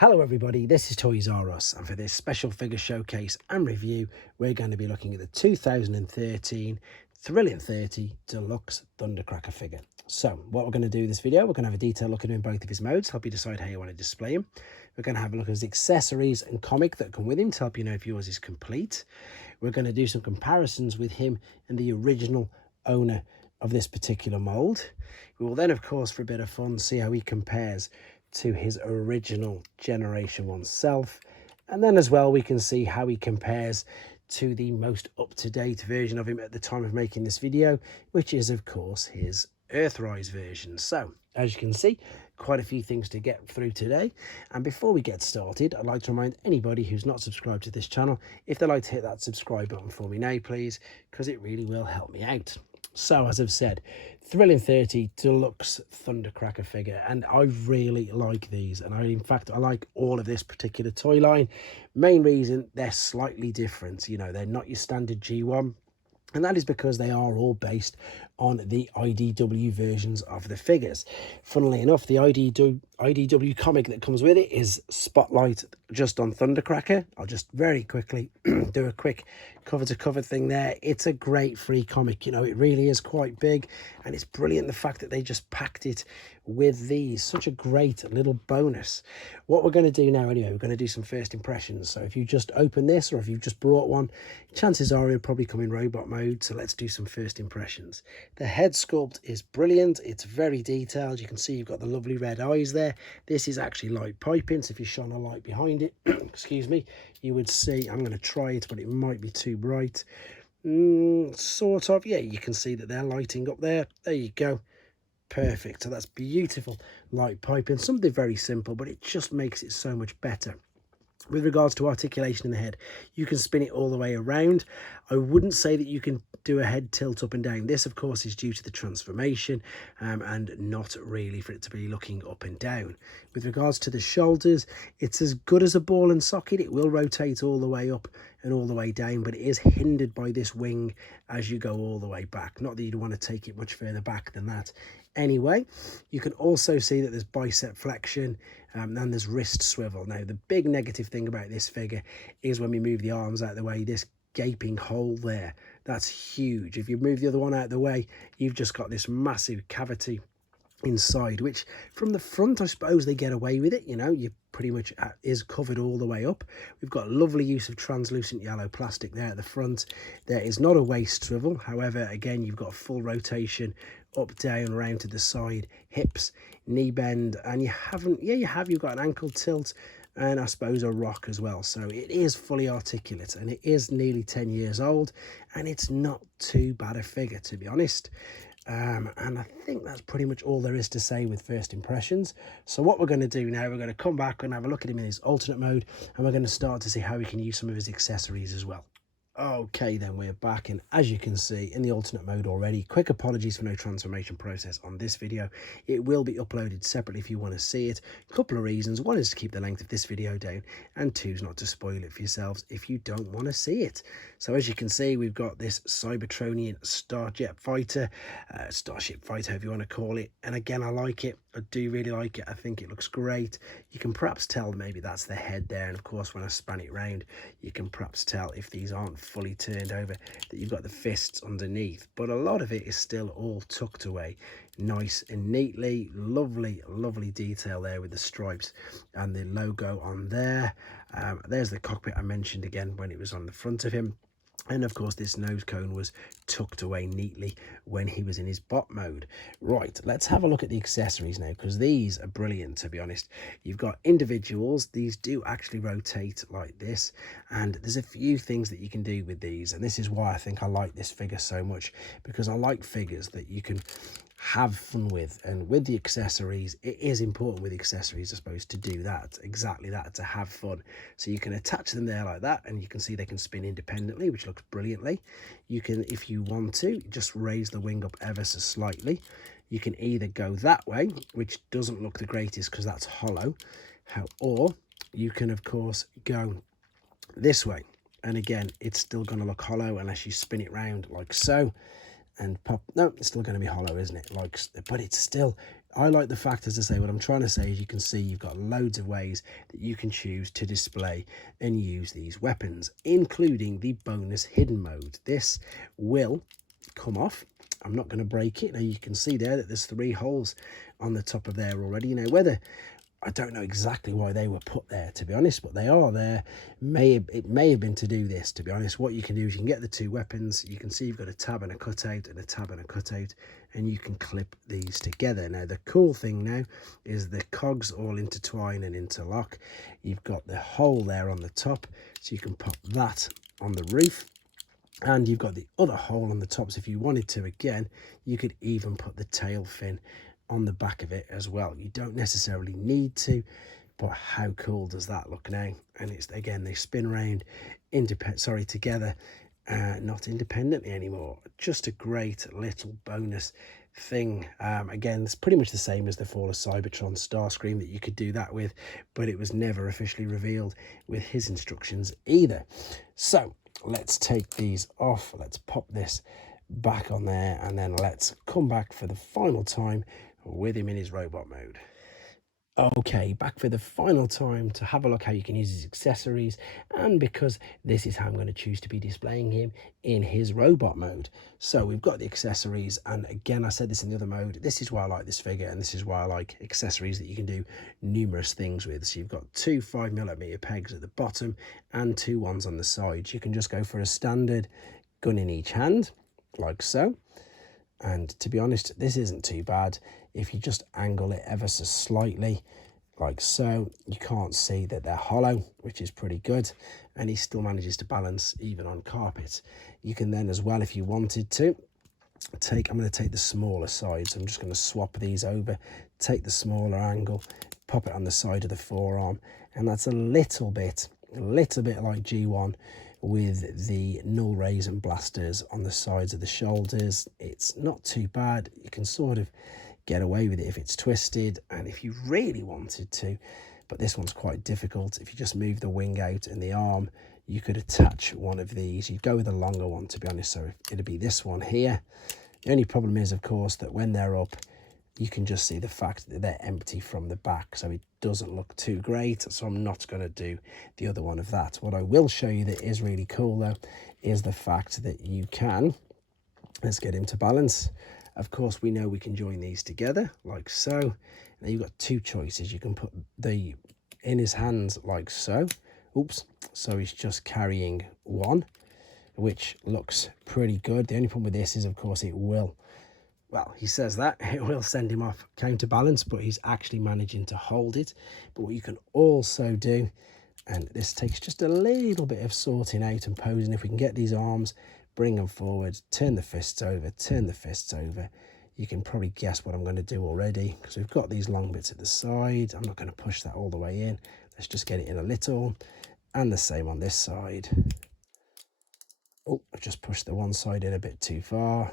Hello everybody, this is Toys R Us, and for this special figure showcase and review we're going to be looking at the 2013 Thrilling 30 Deluxe Thundercracker figure. So what we're going to do in this video, we're going to have a detailed look at him in both of his modes, help you decide how you want to display him. We're going to have a look at his accessories and comic that come with him to help you know if yours is complete. We're going to do some comparisons with him and the original owner of this particular mold. We will then, of course, for a bit of fun, see how he compares to his original Generation 1 self, and then as well we can see how he compares to the most up-to-date version of him at the time of making this video, which is of course his Earthrise version. So as you can see, quite a few things to get through today, and before we get started I'd like to remind anybody who's not subscribed to this channel, if they'd like to hit that subscribe button for me now please, because it really will help me out. So as I've said, Thrilling 30 Deluxe Thundercracker figure, and I really like these, and in fact I like all of this particular toy line. Main reason, they're slightly different, you know, they're not your standard G1, and that is because they are all based on the IDW versions of the figures. Funnily enough, the IDW comic that comes with it is Spotlight just on Thundercracker. I'll just very quickly do a quick cover to cover thing there. It's a great free comic, you know, it really is quite big, and it's brilliant the fact that they just packed it with these. Such a great little bonus. What we're going to do now anyway, we're going to do some first impressions. So if you just open this, or if you've just brought one, chances are it'll probably come in robot mode. So let's do some first impressions. The head sculpt is brilliant. It's very detailed. You can see you've got the lovely red eyes there. This is actually light piping, so if you shone a light behind it, excuse me, you would see, I'm going to try it, but it might be too bright. Sort of, yeah, you can see that they're lighting up there. There you go. Perfect. So that's beautiful light piping, something very simple, but it just makes it so much better. With regards to articulation in the head, you can spin it all the way around. I wouldn't say that you can do a head tilt up and down. This, of course, is due to the transformation and not really for it to be looking up and down. With regards to the shoulders, it's as good as a ball and socket. It will rotate all the way up and all the way down, but it is hindered by this wing as you go all the way back. Not that you'd want to take it much further back than that. Anyway, you can also see that there's bicep flexion and there's wrist swivel. Now, the big negative thing about this figure is when we move the arms out of the way, this gaping hole there, that's huge. If you move the other one out of the way, you've just got this massive cavity inside, which from the front I suppose they get away with it, you know, you pretty much is covered all the way up. We've got lovely use of translucent yellow plastic there at the front. There is not a waist swivel, however, again, you've got full rotation up, down, around to the side, hips, knee bend, and you've got an ankle tilt and I suppose a rock as well. So it is fully articulate, and it is nearly 10 years old, and it's not too bad a figure, to be honest. And I think that's pretty much all there is to say with first impressions. So what we're going to do now, we're going to come back and have a look at him in his alternate mode, and we're going to start to see how we can use some of his accessories as well. Okay, then we're back, and as you can see in the alternate mode already, quick apologies for no transformation process on this video. It will be uploaded separately if you want to see it. A couple of reasons: one is to keep the length of this video down, and two is not to spoil it for yourselves if you don't want to see it. So as you can see, we've got this Cybertronian Starship fighter, however you want to call it, and again, I like it. I do really like it. I think it looks great. You can perhaps tell maybe that's the head there, and of course when I span it round, you can perhaps tell if these aren't fully turned over that you've got the fists underneath, but a lot of it is still all tucked away nice and neatly. Lovely detail there with the stripes and the logo on there. There's the cockpit I mentioned again when it was on the front of him. And of course this nose cone was tucked away neatly when he was in his bot mode. Right, let's have a look at the accessories now, because these are brilliant, to be honest. You've got individuals. These do actually rotate like this, and there's a few things that you can do with these, and this is why I think I like this figure so much, because I like figures that you can have fun with. And with the accessories, it is important with accessories, I suppose, to do that, exactly that, to have fun. So you can attach them there like that, and you can see they can spin independently, which looks brilliantly. You can, if you want to, just raise the wing up ever so slightly. You can either go that way, which doesn't look the greatest because that's hollow, or you can of course go this way, and again it's still going to look hollow unless you spin it round like so and pop. No, it's still going to be hollow, isn't it? Like, but it's still I like the fact, as I say, what I'm trying to say is you can see you've got loads of ways that you can choose to display and use these weapons, including the bonus hidden mode. This will come off. I'm not going to break it. Now you can see there that there's 3 holes on the top of there already. Now whether, I don't know exactly why they were put there, to be honest, but they are there. It may have been to do this, to be honest. What you can do is you can get the 2 weapons. You can see you've got a tab and a cutout and a tab and a cutout, and you can clip these together. Now the cool thing now is the cogs all intertwine and interlock. You've got the hole there on the top, so you can pop that on the roof. And you've got the other hole on the top, so if you wanted to, again, you could even put the tail fin on the back of it as well. You don't necessarily need to, but how cool does that look now? And it's, again, they spin around together, not independently anymore. Just a great little bonus thing. Again, it's pretty much the same as the Fall of Cybertron Starscream that you could do that with, but it was never officially revealed with his instructions either. So let's take these off. Let's pop this back on there, and then let's come back for the final time with him in his robot mode. Okay, back for the final time to have a look how you can use his accessories, and because this is how I'm going to choose to be displaying him in his robot mode. So we've got the accessories, and again, I said this in the other mode, this is why I like this figure, and this is why I like accessories that you can do numerous things with. So you've got 2 5mm pegs at the bottom and 2 ones on the sides. You can just go for a standard gun in each hand, like so. And to be honest, this isn't too bad. If you just angle it ever so slightly, like so, you can't see that they're hollow, which is pretty good. And he still manages to balance even on carpet. You can then as well, if you wanted to, I'm going to take the smaller side. So I'm just going to swap these over, take the smaller angle, pop it on the side of the forearm. And that's a little bit like G1, with the null rays and blasters on the sides of the shoulders. It's not too bad. You can sort of get away with it if it's twisted and if you really wanted to, but this one's quite difficult. If you just move the wing out and the arm, you could attach one of these. You'd go with a longer one, to be honest, so it'd be this one here. The only problem is, of course, that when they're up, you can just see the fact that they're empty from the back, so it doesn't look too great. So I'm not going to do the other one of that. What I will show you that is really cool, though, is the fact that you can, let's get him to balance. Of course, we know we can join these together, like so. Now you've got 2 choices. You can put the in his hands like so. Oops. So he's just carrying one, which looks pretty good. The only problem with this is, of course, it will, well, he says that it will send him off counterbalance, but he's actually managing to hold it. But what you can also do, and this takes just a little bit of sorting out and posing, if we can get these arms, bring them forward, turn the fists over, you can probably guess what I'm going to do already, because we've got these long bits at the side. I'm not going to push that all the way in. Let's just get it in a little, and the same on this side. Oh, I've just pushed the one side in a bit too far.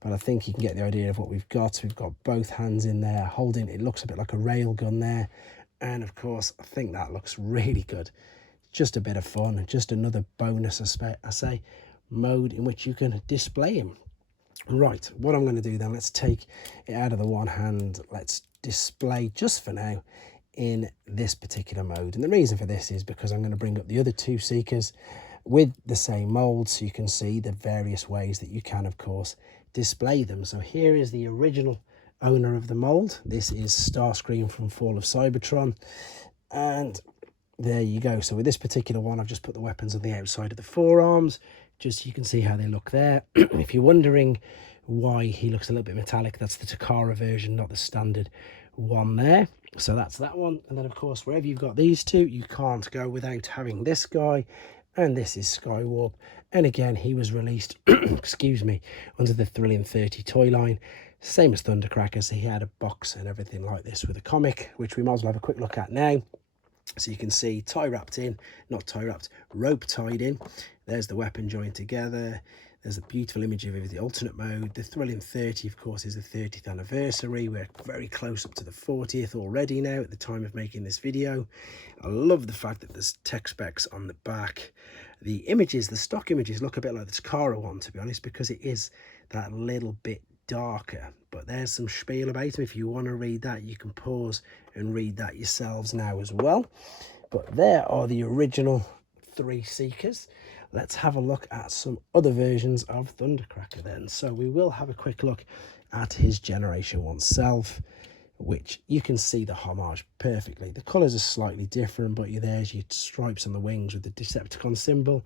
But I think you can get the idea of what we've got. We've got both hands in there holding, it looks a bit like a rail gun there. And of course, I think that looks really good. Just a bit of fun, just another bonus, I say, mode in which you can display him. Right, what I'm going to do then, let's take it out of the one hand. Let's display, just for now, in this particular mode. And the reason for this is because I'm going to bring up the other 2 Seekers with the same mold, so you can see the various ways that you can, of course, display them. So here is the original owner of the mold. This is Starscream from Fall of Cybertron, and there you go. So with this particular one, I've just put the weapons on the outside of the forearms, just so you can see how they look there. If you're wondering why he looks a little bit metallic, that's the Takara version, not the standard one there. So that's that one. And then, of course, wherever you've got these 2, you can't go without having this guy. And this is Skywarp. And again, he was released, excuse me, under the Thrilling 30 toy line. Same as Thundercracker, so he had a box and everything like this with a comic, which we might as well have a quick look at now. So you can see rope tied in. There's the weapon joined together. There's a beautiful image of the alternate mode. The Thrilling 30, of course, is the 30th anniversary. We're very close up to the 40th already now at the time of making this video. I love the fact that there's tech specs on the back. The images, the stock images, look a bit like the Takara one, to be honest, because it is that little bit darker. But there's some spiel about him. If you want to read that, you can pause and read that yourselves now as well. But there are the original 3 Seekers. Let's have a look at some other versions of Thundercracker then. So we will have a quick look at his Generation 1 self, which you can see the homage perfectly. The colours are slightly different, but there's your stripes on the wings with the Decepticon symbol.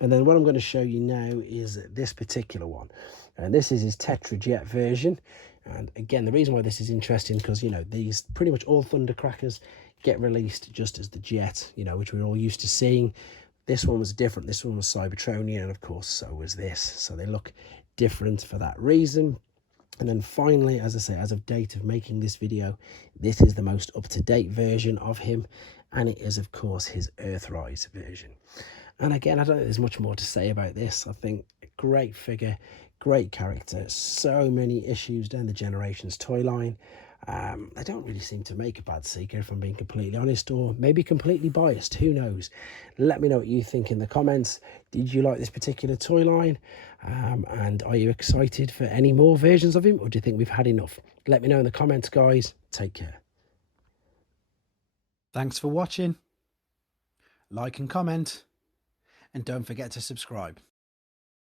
And then what I'm going to show you now is this particular one. And this is his Tetrajet version. And again, the reason why this is interesting, because, you know, these pretty much all Thundercrackers get released just as the Jet, you know, which we're all used to seeing. This one was different. This one was Cybertronian, and of course, so was this. So they look different for that reason. And then finally, as I say, as of date of making this video, this is the most up-to-date version of him, and it is, of course, his Earthrise version. And again, I don't think there's much more to say about this. I think a great figure, great character, so many issues down the Generations toy line. They don't really seem to make a bad Seeker, if I'm being completely honest, or maybe completely biased, who knows. Let me know what you think in the comments. Did you like this particular toy line? And are you excited for any more versions of him, or do you think we've had enough? Let me know in the comments, guys. Take care. Thanks for watching. Like and comment, and don't forget to subscribe.